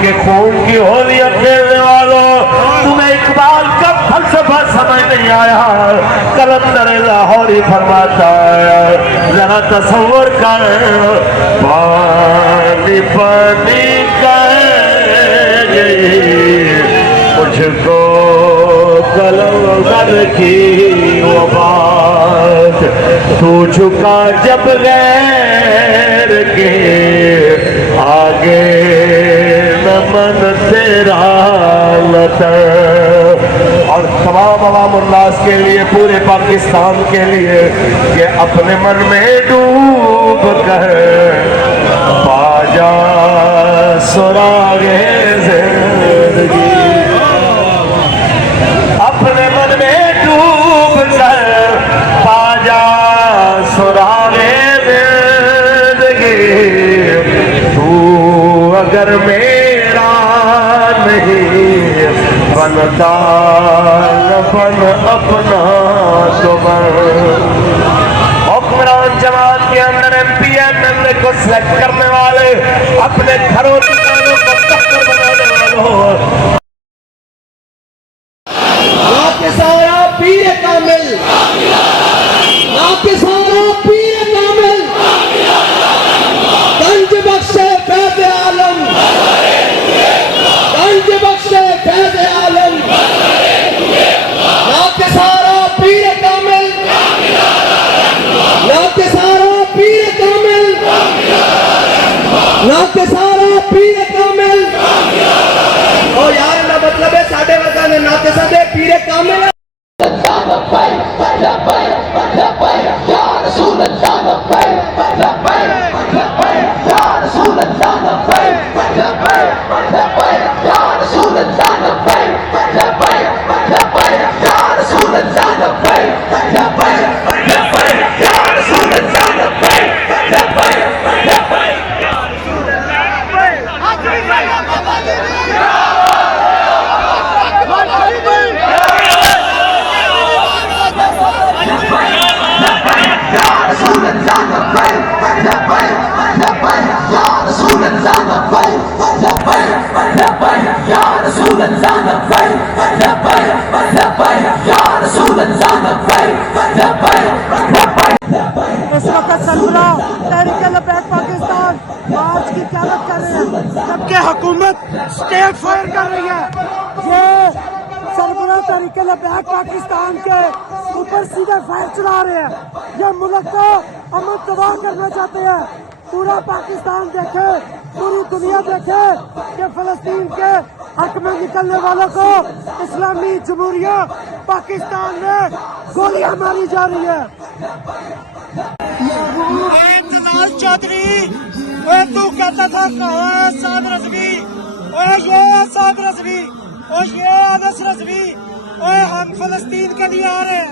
के खून की होली खेलने वालों, तुम्हें इकबाल का फलसफा समझ नहीं आया। कलंदर लाहौरी फरमाता है, जरा तसव्वुर कर, पानी पानी कर मुझको कलंदर की वो बात, तू झुका जब गैर के आगे मन तेरा लतर। और तमाम अवाम उल्लास के लिए, पूरे पाकिस्तान के लिए, कि अपने मन में डूब कर पाजा सुरागे जिंदगी, अपने मन में डूब कर पाजा सुरागे जिंदगी। तू अगर मेरा नहीं बनता न बन अपना तो बन। हुक्मरान जमात के अंदर MP MLA को सिलेक्ट करने वाले, अपने घरों दुकानों को टक्कर बनाने वालों, आपके सारा पीर कामिल, आपके सारा पीर कामिल, गंज बख्शे फैज़ आलम, गंज बख्शे फैज़ आलम, आपके सारा पीर कामिल, आपके सारा पीर कामिल, आपके सारा पीर कामिल। और यार ना मतलब है साढ़े वर्गा ने नाते साढ़े पीर कामिल। इस वक्त सरबरा तहरीक-ए-लबैक पाकिस्तान मार्च की क्यादत कर रहे हैं, जबकि हुकूमत स्टेट फायर कर रही है। ये सरबरा तहरीक-ए-लबैक पाकिस्तान के ऊपर सीधे फायर चला रहे हैं। ये मुल्क को अमन तबाह करना चाहते हैं। पूरा पाकिस्तान देखे, पूरी दुनिया देखे कि फलस्तीन के हक में निकलने वालों को इस्लामी जमहूरिया पाकिस्तान में गोलियां मारी जा रही है। चौधरी, तू कहता था साद रजवी, ये साद रजवी, ये अनस रजवी, हम फलस्तीन के लिए आ रहे हैं।